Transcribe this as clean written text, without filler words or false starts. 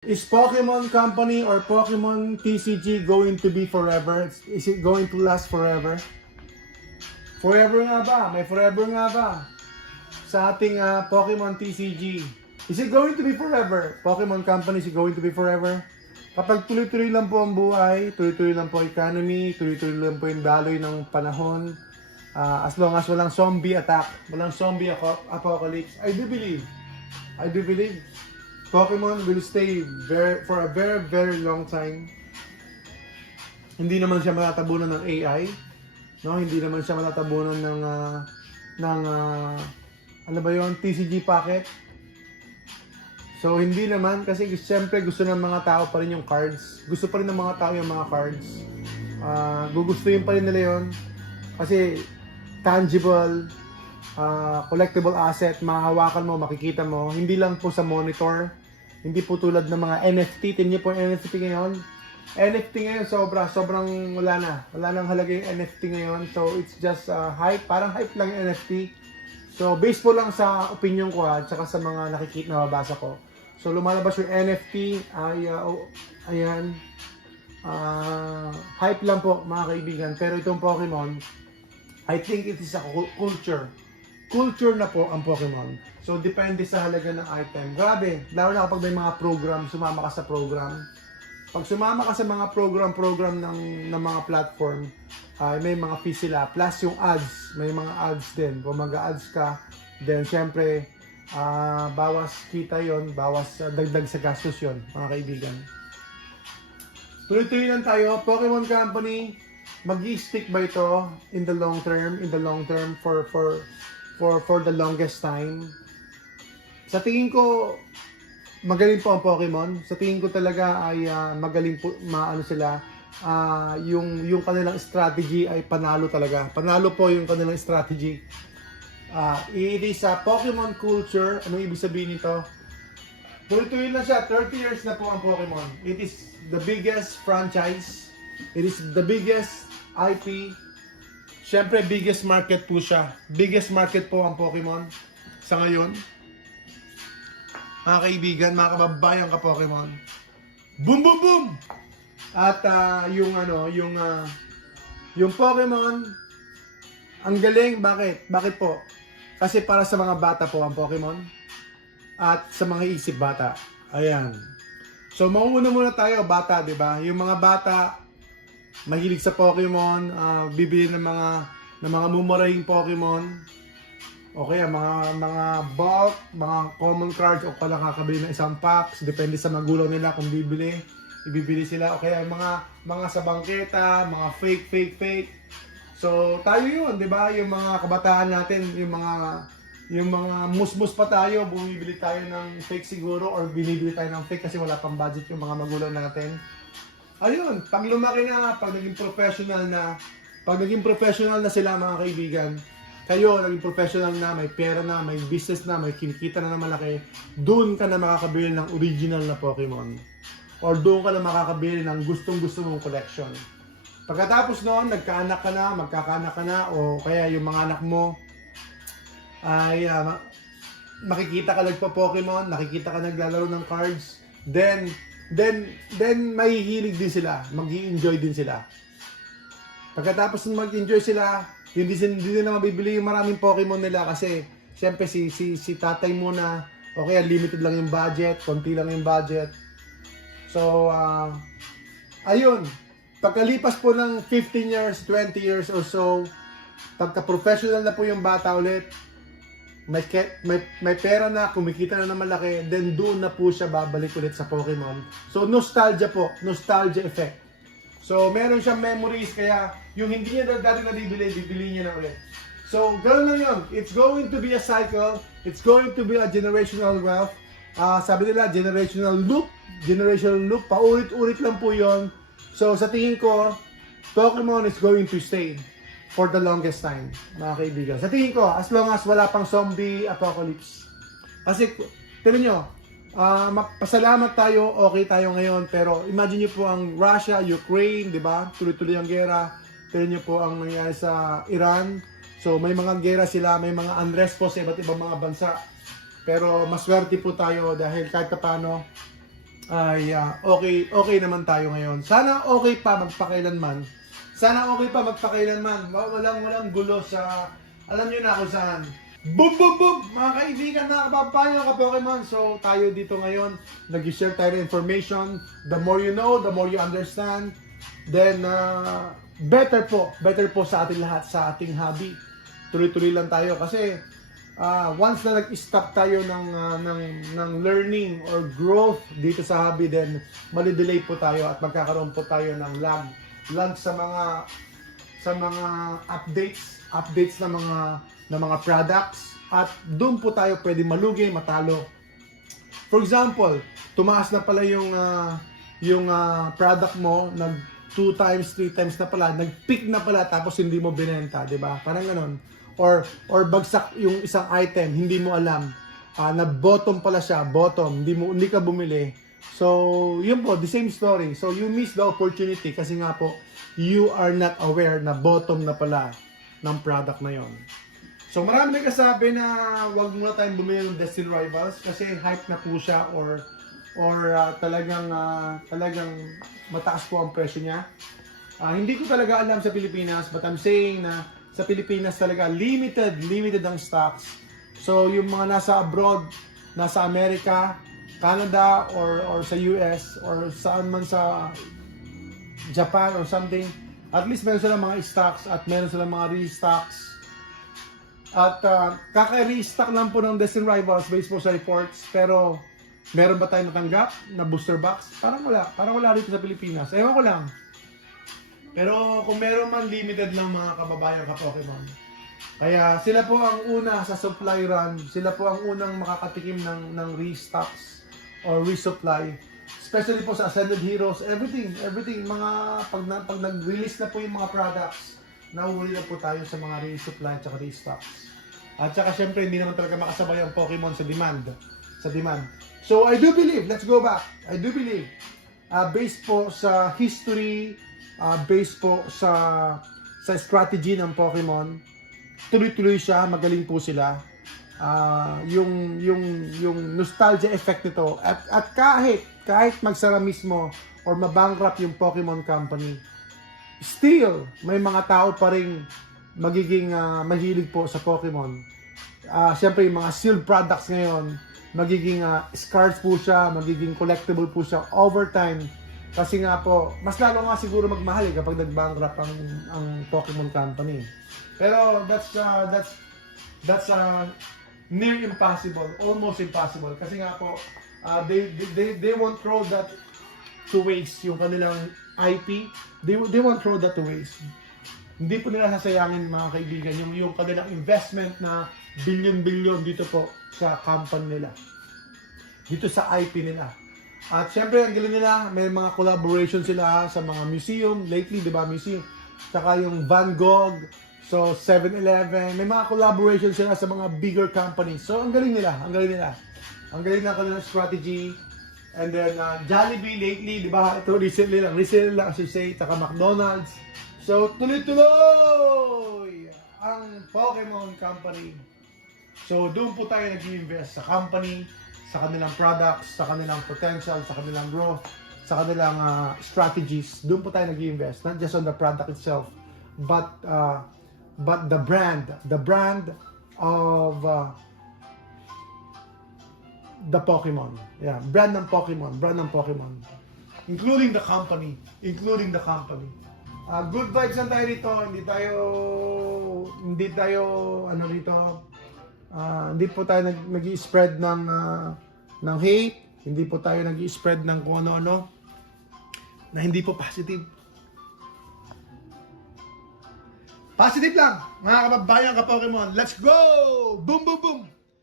Is Pokemon Company or Pokemon TCG going to be forever? Is it going to last forever? Forever nga ba? May forever nga ba? Sa ating Pokemon TCG. Is it going to be forever? Pokemon Company, is it going to be forever? Kapag tuloy-tuloy lang po ang buhay, tuloy-tuloy lang po economy, tuloy-tuloy lang po yung daloy ng panahon, as long as walang zombie attack, walang zombie apocalypse, I do believe Pokemon will stay for a very, very long time. Hindi naman siya matatabunan ng AI, no? Hindi naman siya matatabunan ng ano ba 'yon, TCG packet. So hindi naman kasi siyempre gusto ng mga tao pa rin yung cards. Gusto pa rin ng mga tao yung mga cards. Gugustuhin pa rin nila 'yon kasi tangible, collectible asset, mahahawakan mo, makikita mo, hindi lang po sa monitor, hindi po tulad ng mga NFT. Tingnan niyo po yung NFT ngayon. NFT ngayon sobrang wala nang halaga yung NFT ngayon. So it's just hype, parang hype lang yung NFT. So based po lang sa opinion ko at saka sa mga nakikita na mabasa ko. So lumalabas yung NFT ay ayan, hype lang po mga kaibigan. Pero itong Pokemon, I think it is a culture na po ang Pokemon. So, depende sa halaga ng item. Grabe, lalo na kapag may mga program, sumama ka sa program. Pag sumama ka sa mga program ng mga platform, may mga fees sila. Plus yung ads, may mga ads din. Kung mag-ads ka, then syempre, bawas kita yon, bawas dagdag sa gastos yon, mga kaibigan. Tuloy-tuloy lang tayo. Pokemon Company, mag-i-stick ba ito in the long term for the longest time? Sa tingin ko magaling po ang Pokemon. Sa tingin ko talaga ay magaling po, maano sila, yung kanilang strategy ay panalo talaga. Panalo po yung kanilang strategy. It is a Pokemon culture. Anong ibig sabihin nito? Tuloy-tuloy na siya. 30 years na po ang Pokemon. It is the biggest franchise. It is the biggest IP. Siyempre, biggest market po siya. Biggest market po ang Pokemon sa ngayon. Mga kaibigan, mga kababayan ka Pokemon. Boom, boom, boom! At yung Pokemon, ang galing. Bakit? Bakit po? Kasi para sa mga bata po ang Pokemon. At sa mga isip bata. Ayan. So, mauna muna tayo, bata, di ba? Yung mga bata, mahilig sa Pokemon, bibili ng mga mumurahing Pokemon, o kaya mga bulk, mga common cards, o kaya kakabili ng isang packs, depende sa magulang nila kung ibibili sila, o kaya mga sa bangketa, mga fake. So tayo yun, di ba? Yung mga kabataan natin, yung mga musmus pa tayo, bumibili tayo ng fake siguro, or binibili tayo ng fake kasi wala pang budget yung mga magulang natin. Ayun, pag lumaki na, pag naging professional na sila mga kaibigan, kayo naging professional na, may pera na, may business na, may kinikita na malaki, doon ka na makakabili ng original na Pokemon. Or doon ka na makakabili ng gustong-gusto mong collection. Pagkatapos noon, nagkaanak ka na, magkakaanak ka na, o kaya yung mga anak mo ay makikita ka nagpa-Pokemon, nakikita ka naglalaro ng cards, then mahihilig din sila, mag-i-enjoy din sila. Pagkatapos mag-enjoy sila, hindi na mabibili yung maraming Pokemon nila kasi syempre si tatay muna, o kaya limited lang yung budget, konti lang yung budget. So, ayun, pagkalipas po ng 15 years, 20 years or so, pagka-professional na po yung bata ulit, may pera na, kumikita na malaki, then doon na po siya babalik ulit sa Pokemon. So, nostalgia po, nostalgia effect. So, meron siyang memories, kaya yung hindi niya dati bibili niya na ulit. So, ganoon lang yun. It's going to be a cycle. It's going to be a generational wealth. Sabi nila, generational loop, paulit-ulit lang po yun. So, sa tingin ko, Pokemon is going to stay for the longest time, mga kaibigan. Sa tingin ko, as long as wala pang zombie apocalypse. Kasi, tignan nyo, pasalamat tayo, okay tayo ngayon, pero imagine nyo po ang Russia, Ukraine, di ba? Tuloy-tuloy ang gera. Tignan nyo po ang nangyayari sa Iran. So, may mga gera sila, may mga unrest po sa iba't ibang mga bansa. Pero, maswerte po tayo dahil kahit paano, ay okay naman tayo ngayon. Sana okay pa magpakailanman. Walang gulo sa, alam niyo na kung saan. Boom, boom, boom! Mga kaibigan, na kababayan, ka-Pokemon. So, tayo dito ngayon, nag-share tayo ng information. The more you know, the more you understand. Then, better po sa ating lahat, sa ating hobby. Tuloy-tuloy lang tayo kasi once na nag-stop tayo ng learning or growth dito sa hobby, then mali-delay po tayo at magkakaroon po tayo ng lag sa mga updates ng mga products, at doon po tayo pwede malugi, matalo. For example, tumaas na pala yung product mo, nag 2 times, 3 times na pala, nag-peak na pala tapos hindi mo binenta, 'di ba? Parang ganoon. Or bagsak yung isang item, hindi mo alam. Na bottom pala siya, hindi ka bumili. So, yun po, the same story. So, you miss the opportunity kasi nga po, you are not aware na bottom na pala ng product na yon. So, marami nagkasabi na wag muna tayong bumili ng Destiny Rivals kasi hype na po siya or talagang mataas po ang presyo niya. Hindi ko talaga alam sa Pilipinas, but I'm saying na sa Pilipinas talaga limited ang stocks. So, yung mga nasa abroad, nasa Amerika, Canada, or sa US, or saan man sa Japan or something, at least meron silang mga stocks at meron silang mga restocks. At kaka-restock lang po ng Destiny Rivals based po sa reports, pero meron ba tayo natanggap na booster box? Parang wala rito sa Pilipinas. Ewan ko lang. Pero kung meron man, limited lang mga kababayan ka-Pokemon. Kaya sila po ang una sa supply run, sila po ang unang makakatikim ng restocks or resupply. Especially po sa Ascended Heroes, everything, pag nag-release na po yung mga products, nauuli na po tayo sa mga resupply at saka restocks. At saka syempre, hindi naman talaga makasabay ang Pokemon sa demand. So I do believe, let's go back, based po sa history, based po sa strategy ng Pokemon, tuloy-tuloy siya, magaling po sila. Yung nostalgia effect nito, at kahit magsara mismo or mabankrupt yung Pokemon Company, still may mga tao pa rin magiging mahilig po sa Pokemon. Siyempre yung mga sealed products ngayon, magiging scarce po siya, magiging collectible po siya over time. Kasi nga po, mas lalo nga siguro magmahal kapag nag-bankrupt ang Pokemon Company. Pero that's near impossible, almost impossible. Kasi nga po, they won't throw that to waste, yung kanilang IP. They won't throw that to waste. Hindi po nila sasayangin, mga kaibigan, yung kanilang investment na billion dito po sa company nila, dito sa IP nila. At syempre, ang galing nila, may mga collaboration sila sa mga museum. Lately, di ba, museum. Saka yung Van Gogh, so 7-Eleven, may mga collaboration sila sa mga bigger companies. So, ang galing nila. Ang galing na kanilang strategy. And then, Jollibee lately, di ba, ito recently lang, as you say, saka McDonald's. So, tuloy-tuloy ang Pokemon Company. So, doon po tayo nag-invest sa company, sa kanilang products, sa kanilang potential, sa kanilang growth, sa kanilang strategies. Doon po tayo nag-invest, not just on the product itself, but the brand of the Pokemon. Yeah, brand ng Pokemon. Including the company. Good vibes lang tayo rito. Hindi po tayo nag-i-spread ng hate. Hindi po tayo nag-i-spread ng kung ano-ano na hindi po positive. Positive lang, mga kababayan ka Pokemon. Let's go! Boom, boom, boom!